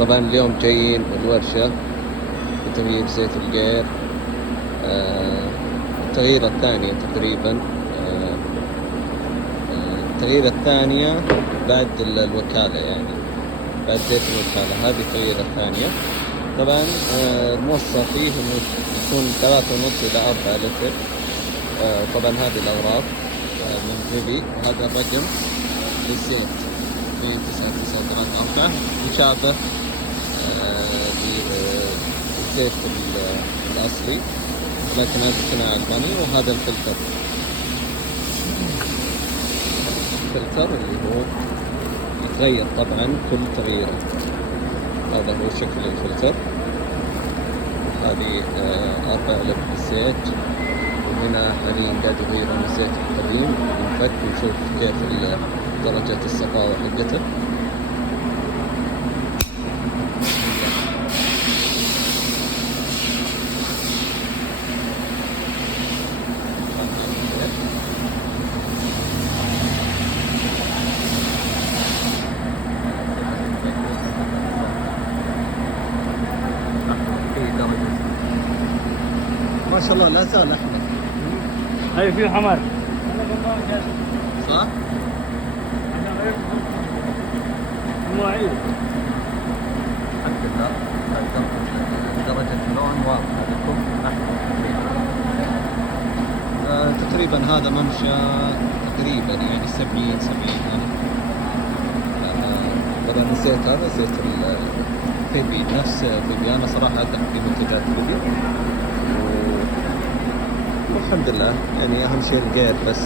طبعا اليوم جايين الورشة بتغيير زيت الجير، التغييرة الثانية تقريبا، التغييرة الثانية بعد الوكالة، يعني بعد زيت الوكالة هذه التغييرة الثانية. طبعا الموصى فيه انه يكون 3.5 إلى 4 لتر. طبعا هذه الأوراق من جيبي، وهذا الرقم للزيت في 9934 مشابه للزيت الأصلي، لكن هذا صناعة ألماني. وهذا الفلتر اللي هو يتغير طبعا كل تغييره. هذا هو شكل الفلتر. هذه 4 علب الزيت، وهنا حاليا قاعد يغيرون الزيت القديم ونفك ونشوف كيف درجة الصفاوة حقته. ما شاء الله لا زال احمر. اي في حمر صح؟ مواعيد الحمد لله. درجة اللون واضحة لكم احمر تقريبا. هذا ممشى تقريبا يعني 70 هذا. طبعا الزيت هذا زيت الفيبي، نفس فيبي. انا صراحة ادق في منتجات فيبي، والحمد لله. يعني اهم شيء الجير بس،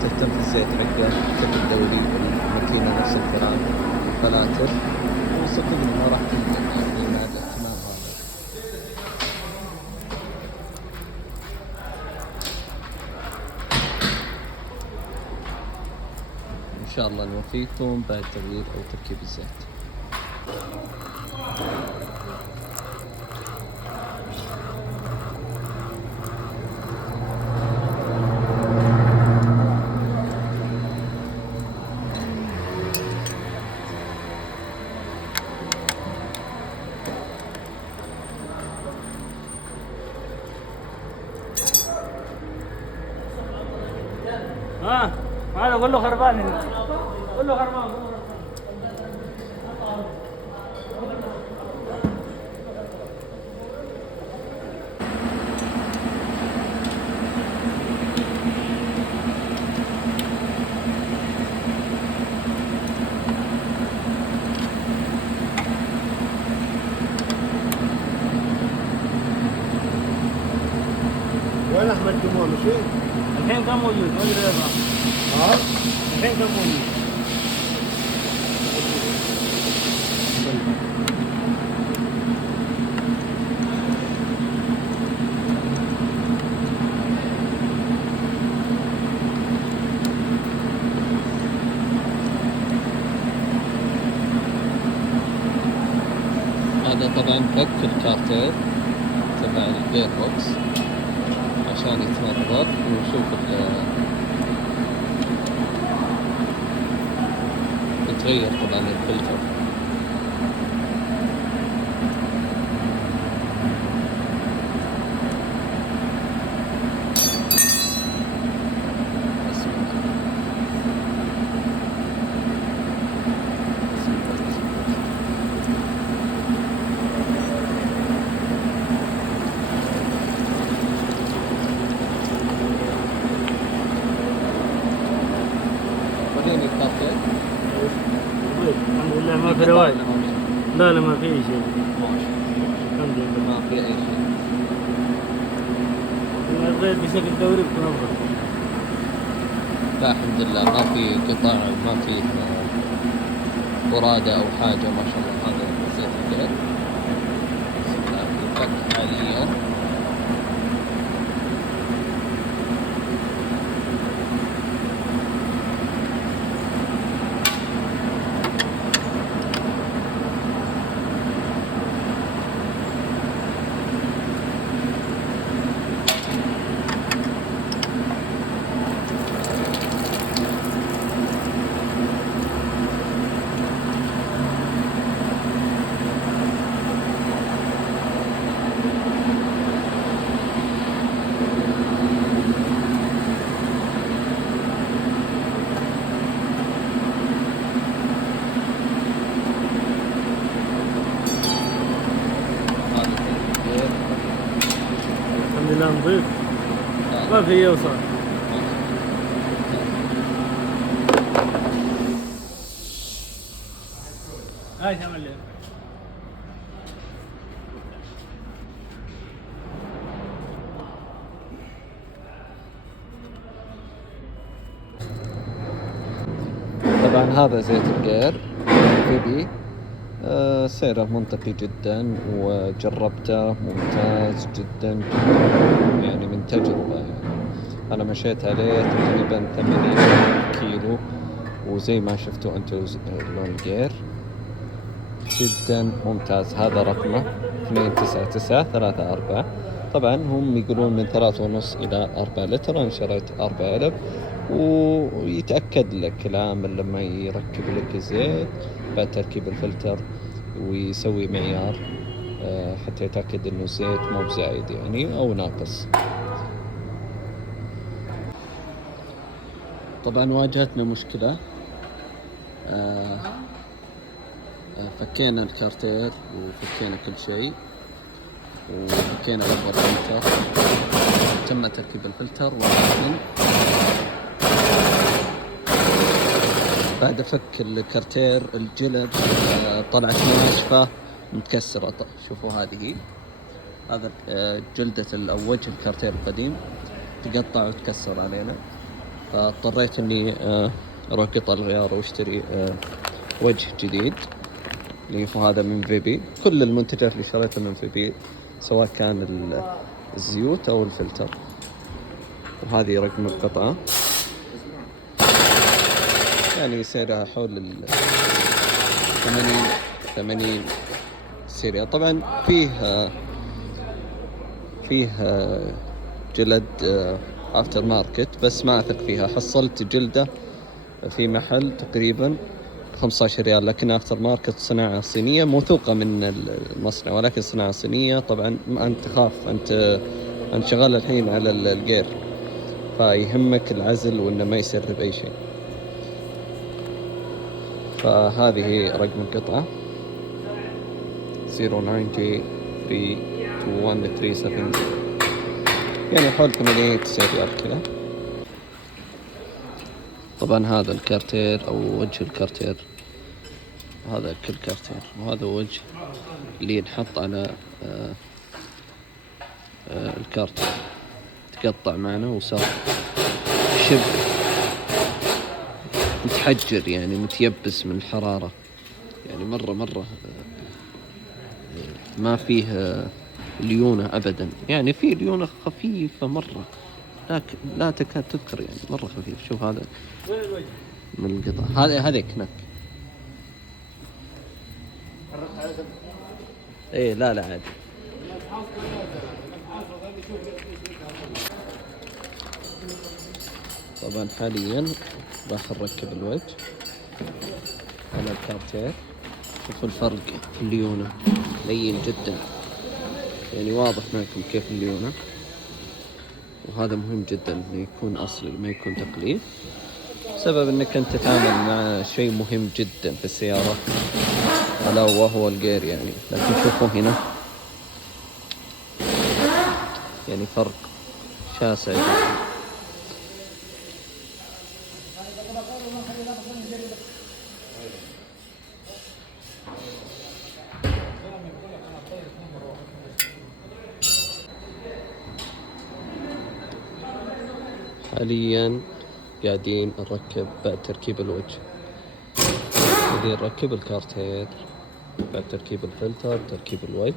تهتم في الزيت حقه، تكتب دوري، الماكينة نفس الكلام، الفلاتر، وصدقني ما راح تندم يعني مع الاهتمام هذا. ان شاء الله نوفيكم بعد تغيير او تركيب الزيت. هذا قول له خربان، قول له خربان. وين احمد جمال مشي؟ الحين كم موجود؟ ما ادري يطلع. ها؟ الحين كم موجود؟ هذا طبعا فك الكارتر تبع الجير بوكس عشان يتنظف، ونشوف يتغير طبعا الفلتر. وريني الكارتر. الحمد لله ما في رواية. لا ما في أي شيء. الحمد لله ما في أي شيء. الغير بشكل دوري بتنظف. لا الحمد لله ما في قطع، ما في برادة أو حاجة. ما شاء الله هذا زيت الجير. بسم الله يفك حاليا. نظيف ما في يوصل. هاي تعمل لي طبعا هذا زيت القير فيبي. سعره منطقي جدا وجربته ممتاز جدا يعني من تجربة. يعني أنا مشيت عليه تقريبا 80 كيلو، وزي ما شفتوا أنتوا لون القير جدا ممتاز. هذا رقمه 29934. طبعا هم يقولون من 3.5 إلى 4 لتر. أنا شريت 4 علب، ويتأكد لك كلام لما يركب لك الزيت بعد تركيب الفلتر ويسوي معيار حتى يتأكد إنه الزيت مو بزايد يعني أو ناقص. طبعا واجهتنا مشكلة، فكينا الكارتير وفكينا كل شيء وفكينا الفلتر، تم تركيب الفلتر، ولكن بعد فك الكارتير الجلد طلعت ناشفة متكسرة. شوفوا هذه، هذا جلدة وجه الكارتير القديم تقطع وتكسر علينا، فاضطريت اني اروح قطع الغيار واشتري وجه جديد اللي هو هذا من فيبي. كل المنتجات اللي شريتها من فيبي سواء كان الزيوت او الفلتر. وهذه رقم القطعة يعني سعرها حول 80 سيريا. طبعا فيه جلد افتر ماركت بس ما اثق فيها. حصلت جلدة في محل تقريبا 15 ريال، لكن افتر ماركت صناعة صينية موثوقة من المصنع، ولكن صناعة صينية. طبعا انت تخاف، انت شغال الحين على الجير، فيهمك العزل وانه ما يسرب اي شيء. فهذه رقم القطعة 09032137، يعني حول 89 ريال كذا. طبعا هذا الكارتير او وجه الكارتير، هذا كل كارتير، وهذا وجه اللي ينحط على الكارتير. تقطع معنا وصار شبه متحجر يعني متيبس من الحرارة، يعني مرة ما فيه ليونة أبدا. يعني فيه ليونة خفيفة مرة، لكن لا تكاد تذكر، يعني مرة خفيف. شوف هذا من القطع، هذيك هناك. ايه لا عادي. طبعا حاليا راح نركب الوجه على الكارتير. شوفوا الفرق في الليونة، لين جدا، يعني واضح معكم كيف الليونة. وهذا مهم جدا انه يكون اصلي ما يكون تقليد، بسبب انك انت تتعامل مع شيء مهم جدا في السيارة الا وهو الجير يعني. لكن شوفوا هنا يعني فرق شاسع جدا. حاليا قاعدين نركب بعد تركيب الوجه، قاعدين نركب الكارتير بعد تركيب الفلتر، تركيب الوجه.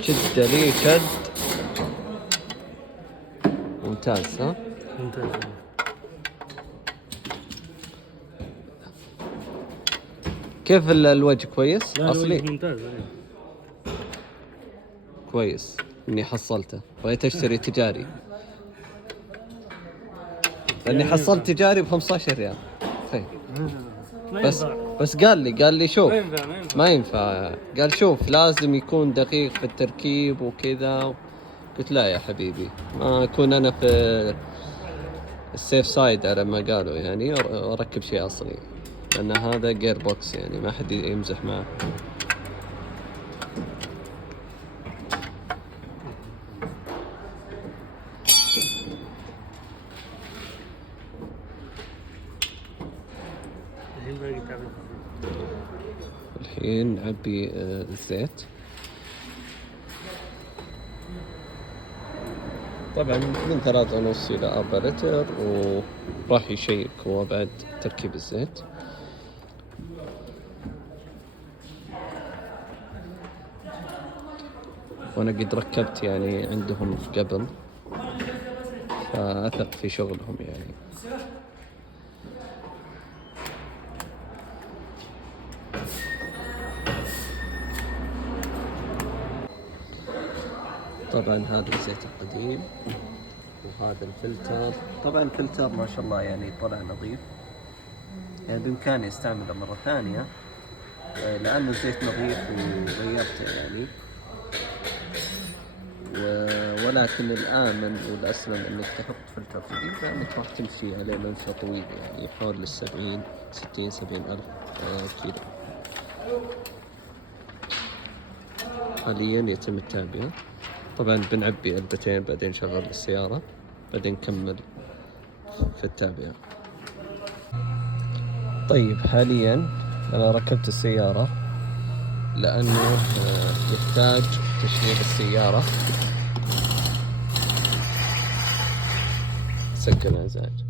تشد لي شد ممتاز. ها ممتاز. كيف الوجه؟ كويس اصلي ممتاز. كويس اني حصلته. بغيت اشتري تجاري لاني حصلت تجاري ب15 ريال. بس قال لي شوف ما ينفع. قال شوف لازم يكون دقيق في التركيب وكذا. قلت لا يا حبيبي، ما اكون انا في السيف سايد على ما قالوا يعني، اركب شيء اصلي، لان هذا جير بوكس يعني ما حد يمزح معه. الحين باقي تعبئة الزيت. الحين نعبي الزيت. طبعا من 3.5 إلى 4 لتر، وراح يشيك هو بعد تركيب الزيت. وأنا قد ركبت يعني عندهم قبل، فأثق في شغلهم يعني. طبعا هذا الزيت القديم، وهذا الفلتر. طبعا الفلتر ما شاء الله يعني طلع نظيف، يعني بإمكاني استعمله مرة ثانية لأنه الزيت نظيف وغيرته يعني. ولكن الآمن والأسلم إنك تحط فلتر جديد، لأنك راح تمشي عليه ممشى طويل يعني حول 60 70 ألف كيلو. حاليا يتم التعبئة. طبعا بنعبي علبتين، بعدين نشغل السيارة، بعدين نكمل في التعبئة. طيب حاليا أنا ركبت السيارة لأنه يحتاج تشغيل السيارة. سكر الإزعاج.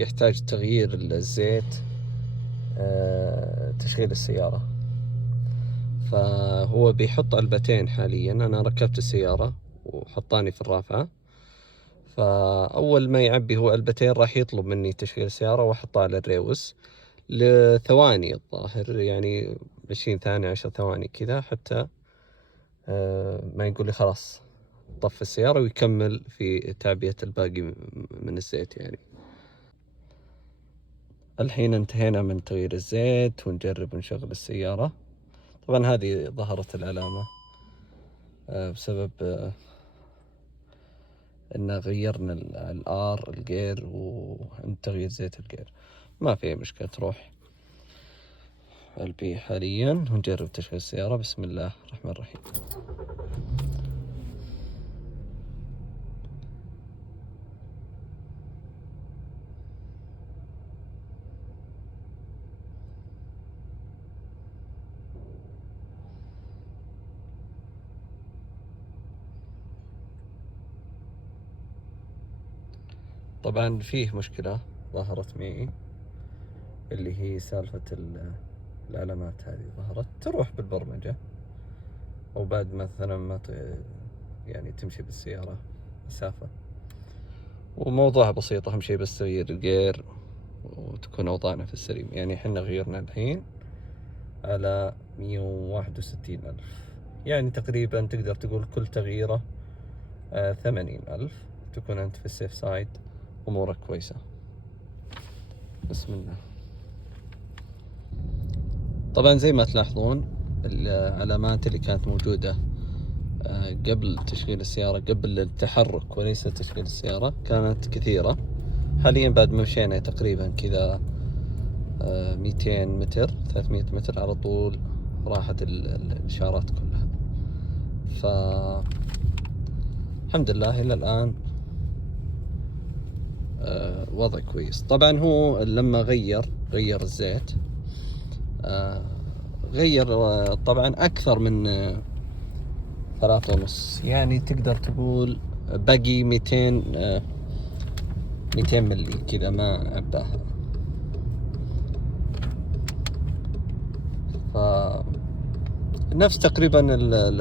يحتاج تغيير الزيت، تشغيل السيارة. فهو بيحط علبتين حاليا. أنا ركبت السيارة وحطاني في الرافعة، فأول ما يعبي هو علبتين راح يطلب مني تشغيل السيارة وأحطها على الريوس لثواني الظاهر، يعني 20 ثانية 10 ثواني كذا، حتى ما يقول لي خلاص طفي السيارة، ويكمل في تعبئة الباقي من الزيت يعني. الحين انتهينا من تغيير الزيت، ونجرب نشغل السيارة. طبعا هذه ظهرت العلامة بسبب ان غيرنا الجير وعند تغيير زيت الجير. ما في مشكلة، تروح قلبي حاليا ونجرب تشغيل السيارة. بسم الله الرحمن الرحيم. طبعا فيه مشكلة ظهرت معي، اللي هي سالفة العلامات هذه ظهرت. تروح بالبرمجة، أو بعد مثلا ما يعني تمشي بالسيارة مسافة، وموضوع بسيط. أهم شيء بس تغيير الجير وتكون أوضاعنا في السليم. يعني حنا غيرنا الحين على 161 ألف، يعني تقريبا تقدر تقول كل تغييره 80 ألف. تكون أنت في السيف سايد، أمورك كويسة. بسم الله. طبعا زي ما تلاحظون العلامات اللي كانت موجودة قبل تشغيل السيارة، قبل التحرك وليس تشغيل السيارة، كانت كثيرة. حاليا بعد ما مشينا تقريبا كذا 200 متر 300 متر على طول راحت الإشارات كلها. الحمد لله إلى الآن وضع كويس. طبعا هو لما غير الزيت، غير طبعا أكثر من 3.5، يعني تقدر تقول باقي 200 ملي كذا ما عباها. نفس تقريبا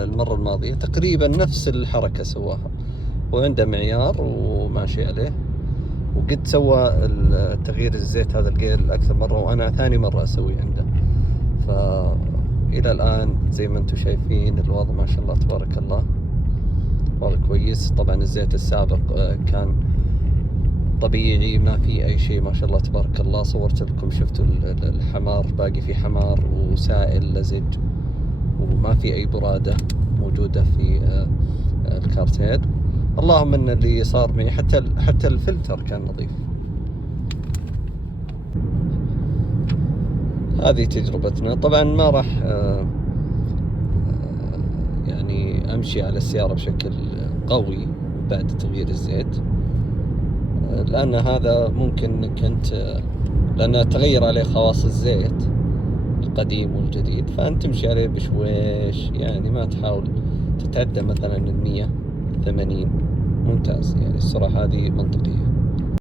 المرة الماضية، تقريبا نفس الحركة سواها، وعنده معيار وماشي عليه. وقد سوى تغيير الزيت هذا الجير أكثر مرة، وأنا ثاني مرة أسوي عنده. فإلى الآن زي ما أنتم شايفين الوضع ما شاء الله تبارك الله وضع كويس. طبعا الزيت السابق كان طبيعي، ما في أي شيء ما شاء الله تبارك الله. صورت لكم، شفتوا الحمار باقي في حمار وسائل لزج، وما في أي برادة موجودة في الكارتير. اللهم ان اللي صار معي حتى الفلتر كان نظيف. هذه تجربتنا. طبعا ما راح يعني امشي على السيارة بشكل قوي بعد تغيير الزيت، لان هذا ممكن انك انت لأن تغير عليه خواص الزيت القديم والجديد، فأنت تمشي عليه بشويش، يعني ما تحاول تتعدى مثلا 180. ممتاز، يعني السرعة هذه منطقية.